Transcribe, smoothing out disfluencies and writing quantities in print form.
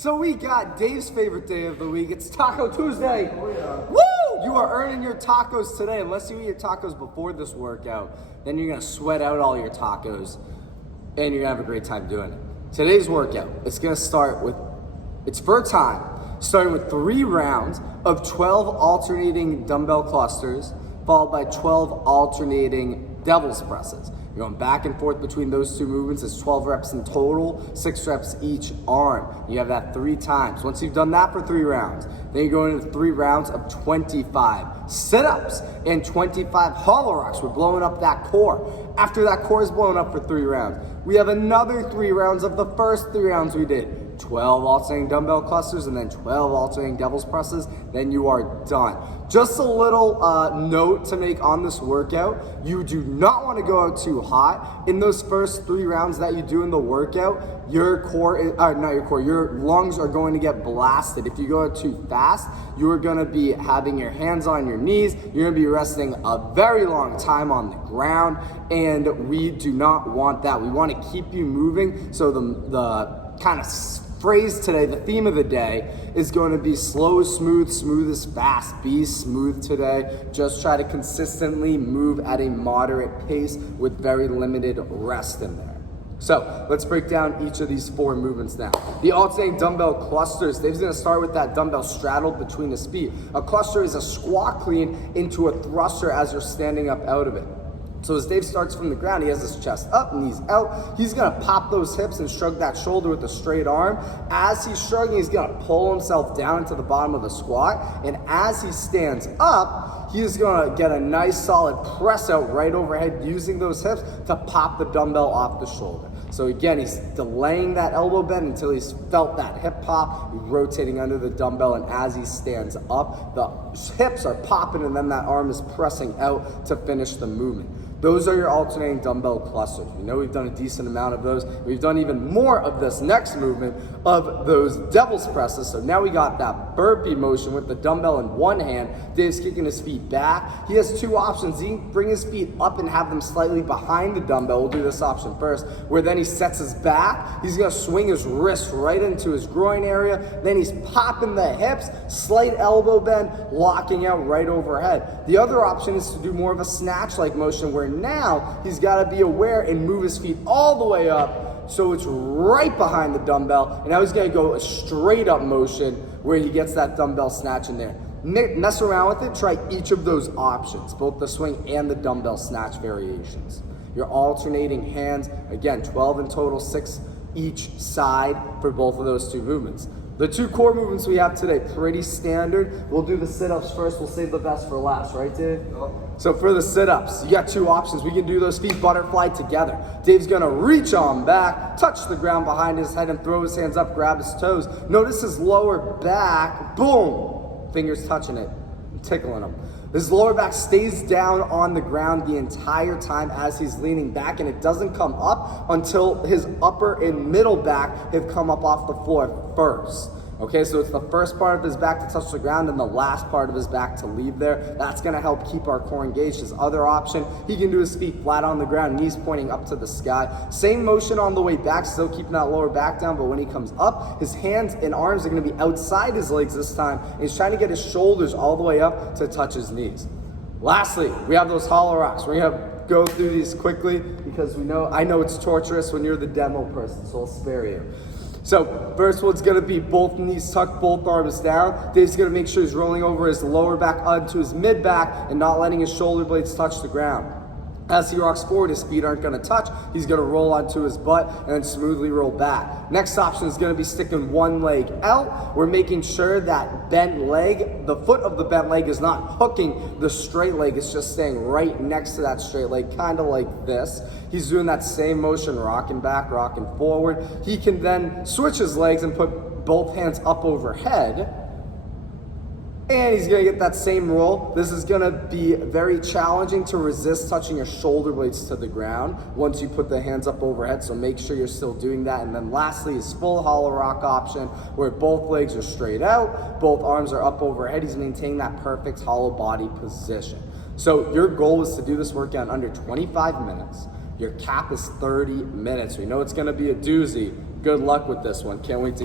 So we got Dave's favorite day of the week. It's Taco Tuesday. Oh yeah. Woo! You are earning your tacos today. Unless you eat your tacos before this workout, then you're gonna sweat out all your tacos and you're gonna have a great time doing it. Today's workout, it's gonna start with, it's for time, starting with 3 rounds of 12 alternating dumbbell clusters, followed by 12 alternating devil's presses. You're going back and forth between those two movements. It's 12 reps in total, 6 reps each arm. You have that 3 times. Once you've done that for 3 rounds, then you go into 3 rounds of 25 sit-ups and 25 hollow rocks. We're blowing up that core. After that core is blown up for 3 rounds, we have another 3 rounds of the first 3 rounds we did. 12 alternating dumbbell clusters and then 12 alternating devil's presses, then you are done. Just a little note to make on this workout, you do not want to go out too hot. In those first 3 rounds that you do in the workout, your lungs are going to get blasted. If you go out too fast, you are going to be having your hands on your knees, you're going to be resting a very long time on the ground, and we do not want that. We want to keep you moving, so the kind of phrase today, the theme of the day, is going to be slow is smooth, smooth is fast. Be smooth today. Just try to consistently move at a moderate pace with very limited rest in there. So let's break down each of these 4 movements now. The alternating dumbbell clusters, Dave's gonna start with that dumbbell straddled between his feet. A cluster is a squat clean into a thruster as you're standing up out of it. So as Dave starts from the ground, he has his chest up, knees out. He's gonna pop those hips and shrug that shoulder with a straight arm. As he's shrugging, he's gonna pull himself down to the bottom of the squat. And as he stands up, he's gonna get a nice solid press out right overhead using those hips to pop the dumbbell off the shoulder. So again, he's delaying that elbow bend until he's felt that hip pop, he's rotating under the dumbbell, and as he stands up, the hips are popping and then that arm is pressing out to finish the movement. Those are your alternating dumbbell clusters. We know we've done a decent amount of those. We've done even more of this next movement of those devil's presses. So now we got that burpee motion with the dumbbell in one hand. Dave's kicking his feet back. He has 2 options. He can bring his feet up and have them slightly behind the dumbbell. We'll do this option first, where then he sets his back. He's gonna swing his wrist right into his groin area. Then he's popping the hips, slight elbow bend, locking out right overhead. The other option is to do more of a snatch-like motion, where now he's got to be aware and move his feet all the way up so it's right behind the dumbbell, and now he's going to go a straight up motion where he gets that dumbbell snatch in there. Mess around with it, try each of those options, both the swing and the dumbbell snatch variations. Your alternating hands, again, 12 in total, 6 each side for both of those 2 movements. The 2 core movements we have today, pretty standard. We'll do the sit-ups first. We'll save the best for last, right, Dave? Yep. So for the sit-ups, you got 2 options. We can do those feet butterfly together. Dave's gonna reach on back, touch the ground behind his head, and throw his hands up, grab his toes. Notice his lower back, boom, fingers touching it, tickling him. His lower back stays down on the ground the entire time as he's leaning back, and it doesn't come up until his upper and middle back have come up off the floor first. Okay, so it's the first part of his back to touch the ground and the last part of his back to leave there. That's gonna help keep our core engaged. His other option, he can do his feet flat on the ground, knees pointing up to the sky. Same motion on the way back, still keeping that lower back down, but when he comes up, his hands and arms are gonna be outside his legs this time, and he's trying to get his shoulders all the way up to touch his knees. Lastly, we have those hollow rocks. We're gonna go through these quickly because I know it's torturous when you're the demo person, so I'll spare you. So first one's gonna be both knees tucked, both arms down. Dave's gonna make sure he's rolling over his lower back onto his mid back and not letting his shoulder blades touch the ground. As he rocks forward, his feet aren't gonna touch. He's gonna roll onto his butt and then smoothly roll back. Next option is gonna be sticking one leg out. We're making sure that bent leg, the foot of the bent leg is not hooking the straight leg. It's just staying right next to that straight leg, kind of like this. He's doing that same motion, rocking back, rocking forward. He can then switch his legs and put both hands up overhead. And he's gonna get that same roll. This is gonna be very challenging to resist touching your shoulder blades to the ground once you put the hands up overhead, so make sure you're still doing that. And then lastly is full hollow rock option, where both legs are straight out, both arms are up overhead. He's maintaining that perfect hollow body position. So your goal is to do this workout in under 25 minutes. Your cap is 30 minutes. We know it's gonna be a doozy. Good luck with this one. Can't wait to